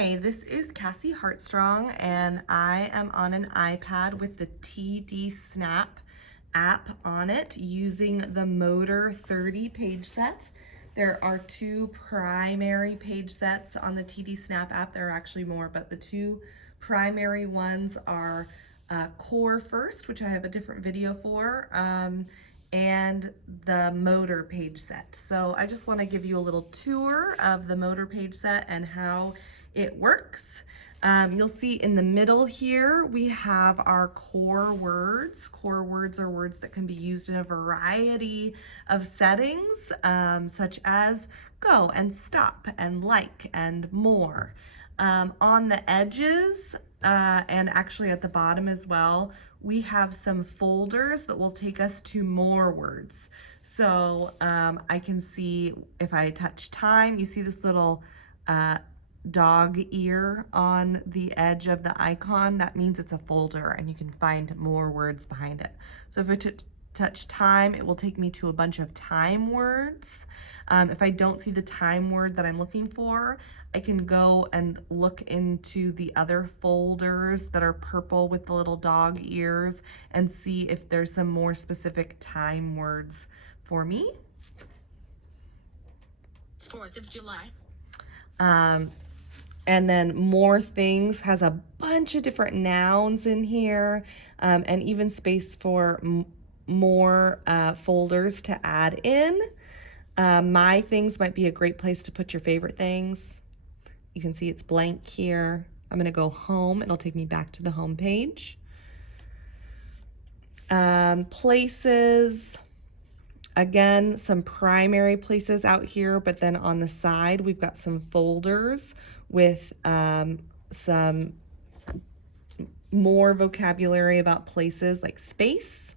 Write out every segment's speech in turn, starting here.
Hi, this is Cassie Hartstrong, and I am on an iPad with the TD Snap app on it using the Motor 30 page set. There are two primary page sets on the TD Snap app. There are actually more, but the two primary ones are Core First, which I have a different video for, and the Motor page set. So I just want to give you a little tour of the Motor page set and how it works. You'll see in the middle here we have our core words. Core words are words that can be used in a variety of settings, such as go and stop and like and more. On the edges and actually at the bottom as well, we have some folders that will take us to more words. So I can see if I touch time, you see this little dog ear on the edge of the icon. That means it's a folder and you can find more words behind it. So if I touch time, it will take me to a bunch of time words. If I don't see the time word that I'm looking for, I can go and look into the other folders that are purple with the little dog ears and see if there's some more specific time words for me. 4th of July. And then more things has a bunch of different nouns in here, and even space for more folders to add in. My things might be a great place to put your favorite things. You can see it's blank here. I'm gonna go home. It'll take me back to the home page. Places. Again, some primary places out here, but then on the side, we've got some folders with some more vocabulary about places like space.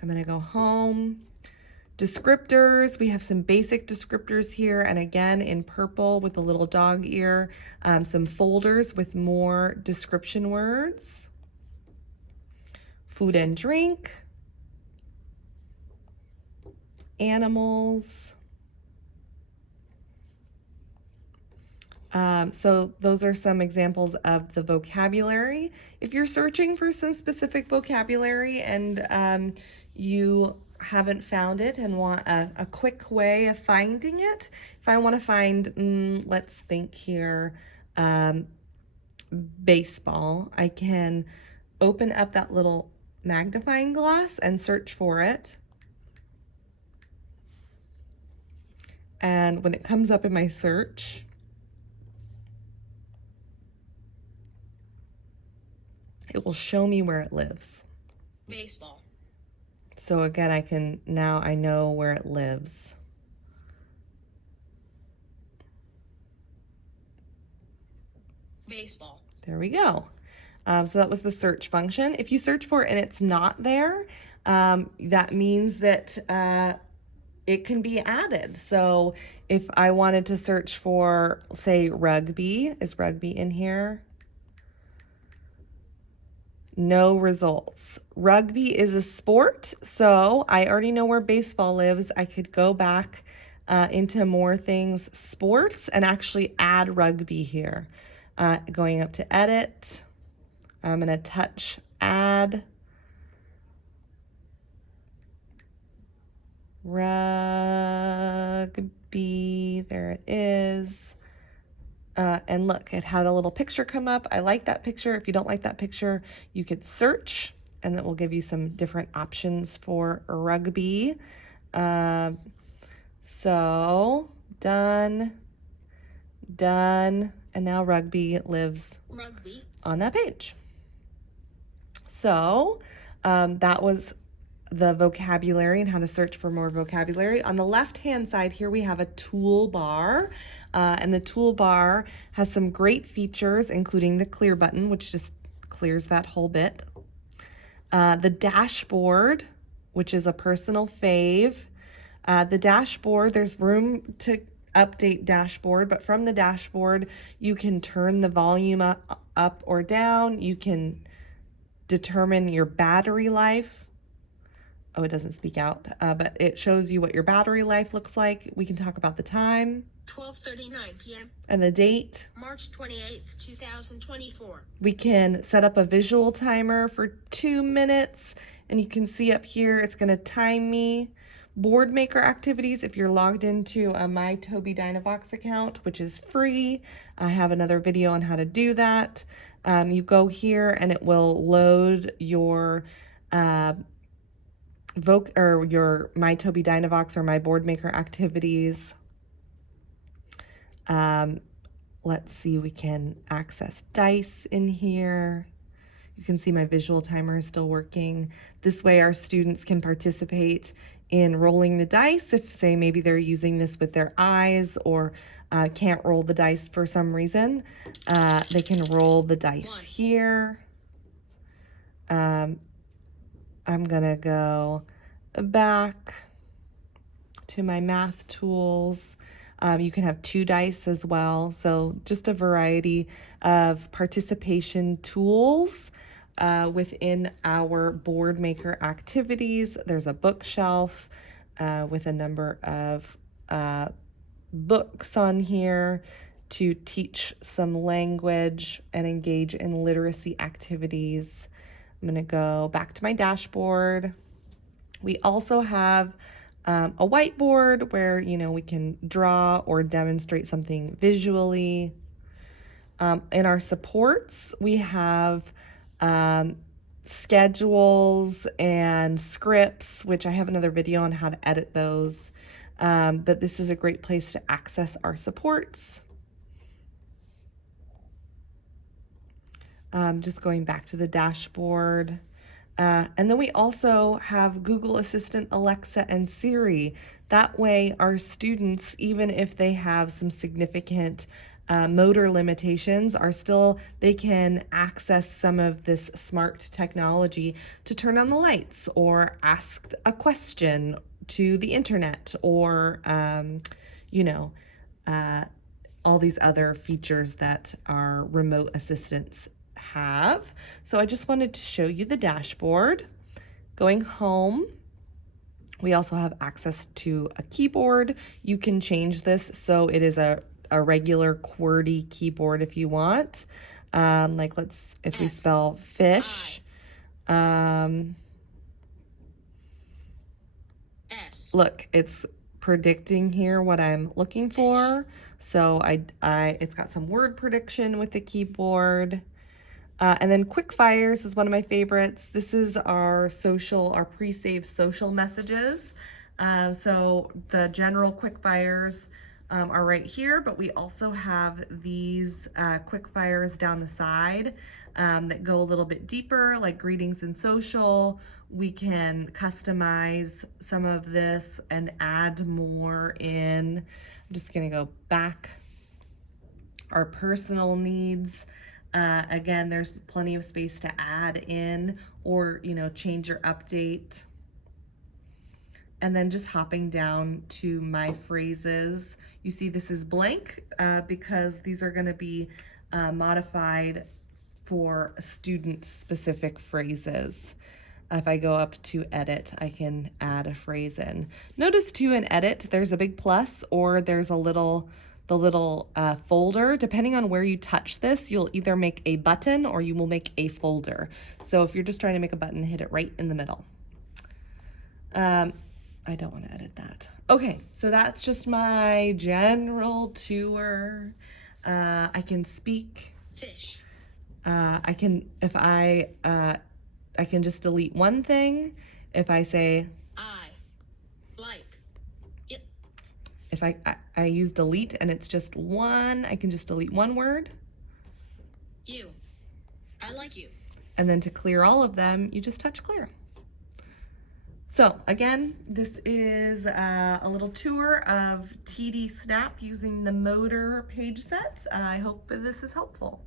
I'm gonna go home. Descriptors, we have some basic descriptors here, and again in purple with a little dog ear, some folders with more description words. Food and drink. Animals. So those are some examples of the vocabulary. If you're searching for some specific vocabulary and you haven't found it and want a quick way of finding it, if I want to find, let's think here, baseball, I can open up that little magnifying glass and search for it. And when it comes up in my search, it will show me where it lives. Baseball. So again, I know where it lives. Baseball. There we go. So that was the search function. If you search for it and it's not there, that means that it can be added. So if I wanted to search for, say, rugby, is rugby in here? No results. Rugby is a sport, so I already know where baseball lives. I could go back into more things, sports, and actually add rugby here. Going up to edit, I'm gonna touch add. Rugby, there it is. And look, it had a little picture come up. I like that picture. If you don't like that picture, you could search and that will give you some different options for rugby. So done, and now rugby lives on that page. So that was the vocabulary and how to search for more vocabulary. On the left-hand side here, we have a toolbar, and the toolbar has some great features, including the clear button, which just clears that whole bit. The dashboard, which is a personal fave. The dashboard, there's room to update dashboard, but from the dashboard, you can turn the volume up or down. You can determine your battery life. Oh, it doesn't speak out, but it shows you what your battery life looks like. We can talk about the time. 12:39 p.m. And the date. March 28th, 2024. We can set up a visual timer for 2 minutes, and you can see up here it's going to time me. Board maker activities, if you're logged into a My Toby Dynavox account, which is free, I have another video on how to do that. You go here and it will load your your My Toby Dynavox or My Board Maker activities. Let's see, we can access dice in here. You can see my visual timer is still working. This way our students can participate in rolling the dice if, say, maybe they're using this with their eyes or can't roll the dice for some reason. They can roll the dice here. I'm gonna go back to my math tools. You can have 2 dice as well. So just a variety of participation tools within our board maker activities. There's a bookshelf with a number of books on here to teach some language and engage in literacy activities. I'm going to go back to my dashboard. We also have a whiteboard where, we can draw or demonstrate something visually. In our supports, we have schedules and scripts, which I have another video on how to edit those. But this is a great place to access our supports. Just going back to the dashboard. And then we also have Google Assistant, Alexa, and Siri. That way our students, even if they have some significant motor limitations, they can access some of this smart technology to turn on the lights or ask a question to the internet or, all these other features that our remote assistants have. So I just wanted to show you the dashboard. Going home, we also have access to a keyboard. You can change this so it is a regular QWERTY keyboard if you want. If we spell fish, look, it's predicting here what I'm looking for. So it's got some word prediction with the keyboard. And then quick fires is one of my favorites. This is our pre-saved social messages. So the general quick fires are right here, but we also have these quick fires down the side that go a little bit deeper, like greetings and social. We can customize some of this and add more in. I'm just gonna go back. Our personal needs. Again, there's plenty of space to add in or, change your update. And then just hopping down to my phrases. You see this is blank because these are going to be modified for student-specific phrases. If I go up to edit, I can add a phrase in. Notice too in edit, there's a big plus or there's the little folder. Depending on where you touch this, you'll either make a button or you will make a folder. So if you're just trying to make a button, hit it right in the middle. I don't want to edit that. Okay, so that's just my general tour. I can speak. Fish. I can just delete one thing. If I say if I use delete and it's just one, I can just delete one word. You. I like you. And then to clear all of them, you just touch clear. So again, this is a little tour of TD Snap using the motor page set. I hope this is helpful.